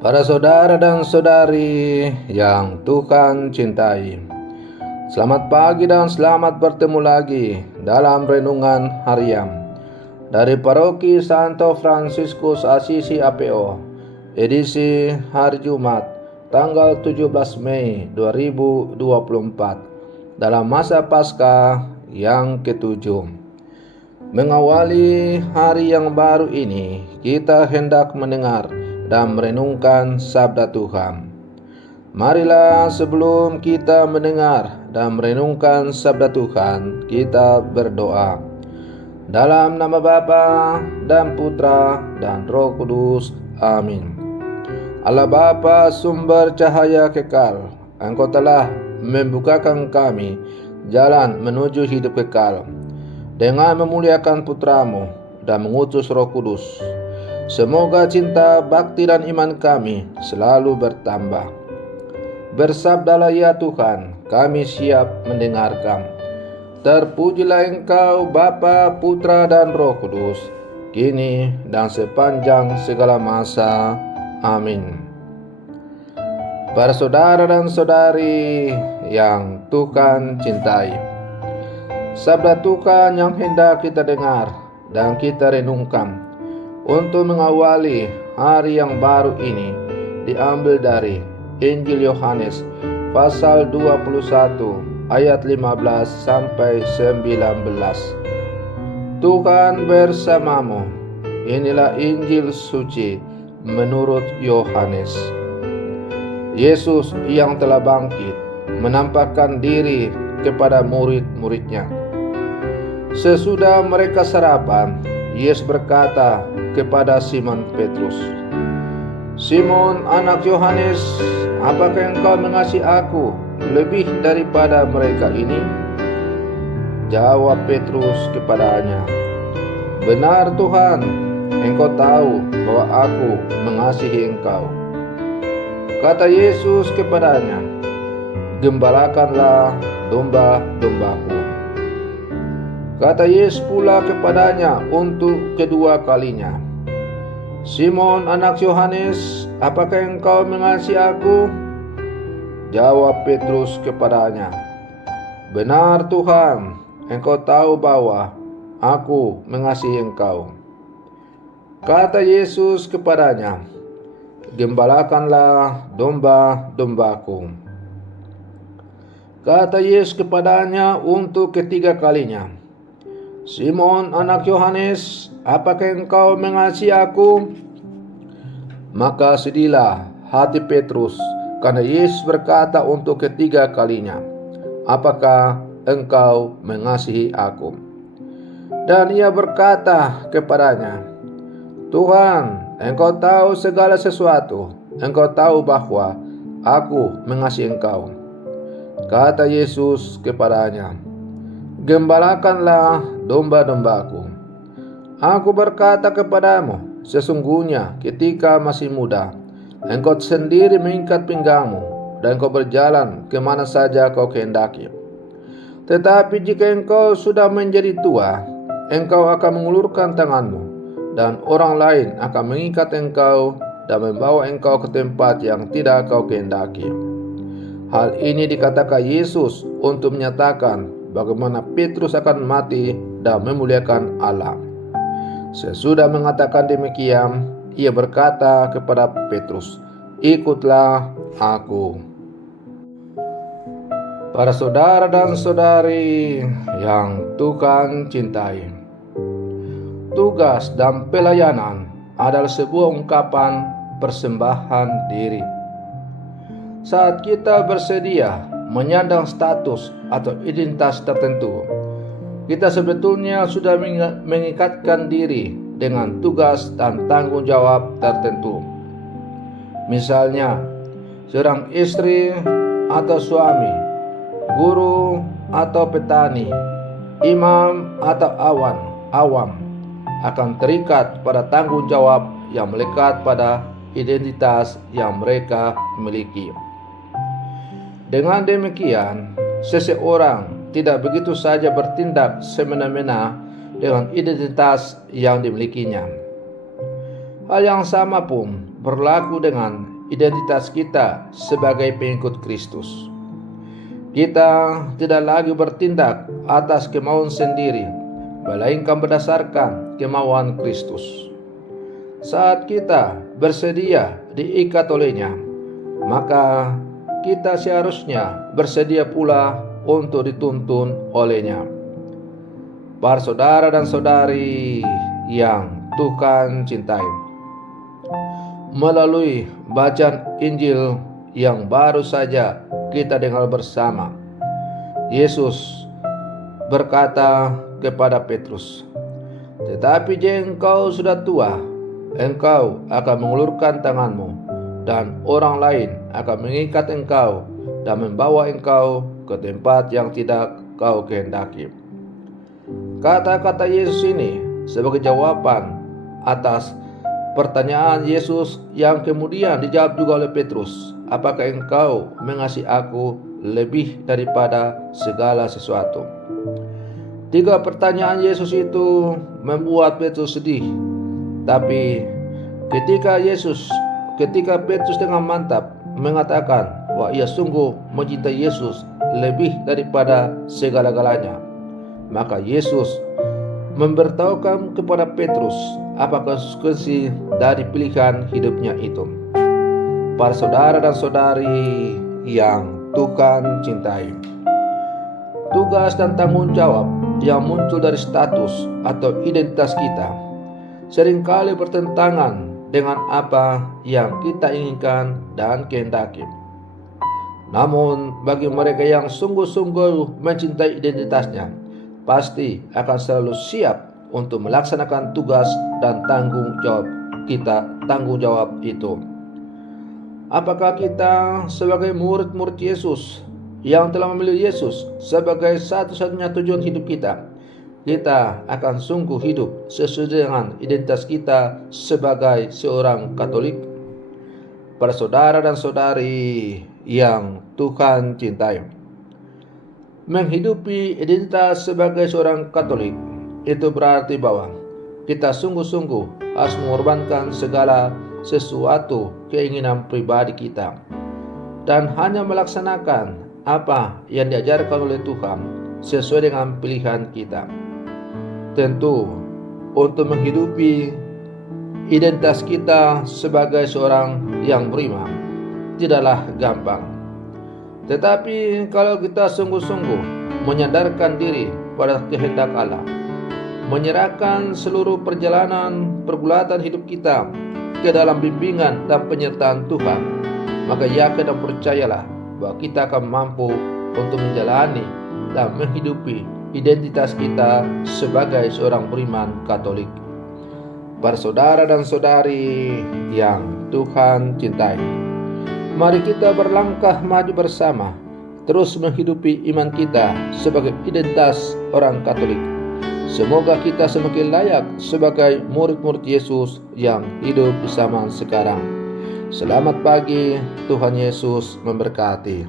Para saudara dan saudari yang Tuhan cintai, selamat pagi dan selamat bertemu lagi dalam renungan harian dari Paroki Santo Fransiskus Assisi APO, edisi hari Jumat, tanggal 17 Mei 2024, dalam masa Paskah yang ketujuh. Mengawali hari yang baru ini, kita hendak mendengar dan merenungkan sabda Tuhan. Marilah sebelum kita mendengar dan merenungkan sabda Tuhan, kita berdoa. Dalam nama Bapa dan Putra dan Roh Kudus. Amin. Allah Bapa, sumber cahaya kekal, Engkau telah membukakan kami jalan menuju hidup kekal dengan memuliakan Putramu dan mengutus Roh Kudus. Semoga cinta, bakti, dan iman kami selalu bertambah. Bersabdalah ya Tuhan, kami siap mendengarkan. Terpujilah Engkau Bapa, Putra, dan Roh Kudus, kini dan sepanjang segala masa. Amin. Para saudara dan saudari yang Tuhan cintai, sabda Tuhan yang hendak kita dengar dan kita renungkan untuk mengawali hari yang baru ini diambil dari Injil Yohanes pasal 21 ayat 15 sampai 19. Tuhan bersamamu. Inilah Injil suci menurut Yohanes. Yesus yang telah bangkit menampakkan diri kepada murid-muridnya. Sesudah mereka sarapan, Yesus berkata kepada Simon Petrus, "Simon, anak Yohanes, apakah engkau mengasihi aku lebih daripada mereka ini?" Jawab Petrus kepadanya, "Benar Tuhan, engkau tahu bahwa aku mengasihi engkau." Kata Yesus kepadanya, "Gembalakanlah domba-dombaku." Kata Yesus pula kepadanya untuk kedua kalinya, "Simon, anak Yohanes, apakah engkau mengasihi aku?" Jawab Petrus kepadanya, "Benar Tuhan, engkau tahu bahwa aku mengasihi engkau." Kata Yesus kepadanya, "Gembalakanlah domba-dombaku." Kata Yesus kepadanya untuk ketiga kalinya, "Simon, anak Yohanes, apakah engkau mengasihi aku?" Maka sedihlah hati Petrus karena Yesus berkata untuk ketiga kalinya, "Apakah engkau mengasihi aku?" Dan ia berkata kepadanya, "Tuhan, engkau tahu segala sesuatu. Engkau tahu bahwa aku mengasihi engkau." Kata Yesus kepadanya, "Gembalakanlah domba-dombaku. Aku berkata kepadamu, sesungguhnya ketika masih muda, engkau sendiri mengikat pinggangmu, dan engkau berjalan kemana saja kau kehendaki. Tetapi jika engkau sudah menjadi tua, engkau akan mengulurkan tanganmu, dan orang lain akan mengikat engkau dan membawa engkau ke tempat yang tidak kau kehendaki." Hal ini dikatakan Yesus untuk menyatakan bagaimana Petrus akan mati dan memuliakan Allah. Sesudah mengatakan demikian, ia berkata kepada Petrus, "Ikutlah aku." Para saudara dan saudari yang Tuhan cintai, tugas dan pelayanan adalah sebuah ungkapan persembahan diri. Saat kita bersedia menyandang status atau identitas tertentu, kita sebetulnya sudah mengikatkan diri dengan tugas dan tanggung jawab tertentu. Misalnya, seorang istri atau suami, guru atau petani, imam atau awam akan terikat pada tanggung jawab yang melekat pada identitas yang mereka miliki. Dengan demikian, seseorang tidak begitu saja bertindak semena-mena dengan identitas yang dimilikinya. Hal yang sama pun berlaku dengan identitas kita sebagai pengikut Kristus. Kita tidak lagi bertindak atas kemauan sendiri, melainkan berdasarkan kemauan Kristus. Saat kita bersedia diikat olehnya, maka kita seharusnya bersedia pula untuk dituntun olehnya. Para saudara dan saudari yang Tuhan cintai, melalui bacaan Injil yang baru saja kita dengar bersama, Yesus berkata kepada Petrus, "Tetapi jika engkau sudah tua, engkau akan mengulurkan tanganmu, dan orang lain akan mengikat engkau dan membawa engkau ke tempat yang tidak kau kehendaki." Kata-kata Yesus ini sebagai jawaban atas pertanyaan Yesus yang kemudian dijawab juga oleh Petrus, "Apakah engkau mengasihi aku lebih daripada segala sesuatu?" Tiga pertanyaan Yesus itu membuat Petrus sedih. Tapi ketika Petrus dengan mantap mengatakan bahwa ia sungguh mencintai Yesus lebih daripada segala-galanya, maka Yesus memberitahukan kepada Petrus apa konsekuensi dari pilihan hidupnya itu. Para saudara dan saudari yang Tuhan cintai, tugas dan tanggung jawab yang muncul dari status atau identitas kita seringkali bertentangan dengan apa yang kita inginkan dan kehendaki. Namun bagi mereka yang sungguh-sungguh mencintai identitasnya, pasti akan selalu siap untuk melaksanakan tugas dan tanggung jawab itu. Apakah kita sebagai murid-murid Yesus yang telah memilih Yesus sebagai satu-satunya tujuan hidup kita akan sungguh hidup sesuai dengan identitas kita sebagai seorang Katolik? Para saudara dan saudari yang Tuhan cintai, menghidupi identitas sebagai seorang Katolik itu berarti bahwa kita sungguh-sungguh harus mengorbankan segala sesuatu keinginan pribadi kita dan hanya melaksanakan apa yang diajarkan oleh Tuhan sesuai dengan pilihan kita. Tentu, untuk menghidupi identitas kita sebagai seorang yang beriman tidaklah gampang. Tetapi kalau kita sungguh-sungguh menyadarkan diri pada kehendak Allah, menyerahkan seluruh pergulatan hidup kita ke dalam bimbingan dan penyertaan Tuhan, maka yakin dan percayalah bahwa kita akan mampu untuk menjalani dan menghidupi identitas kita sebagai seorang beriman Katolik. Para saudara dan saudari yang Tuhan cintai, mari kita berlangkah maju bersama, terus menghidupi iman kita sebagai identitas orang Katolik. Semoga kita semakin layak sebagai murid-murid Yesus yang hidup di zaman sekarang. Selamat pagi, Tuhan Yesus memberkati.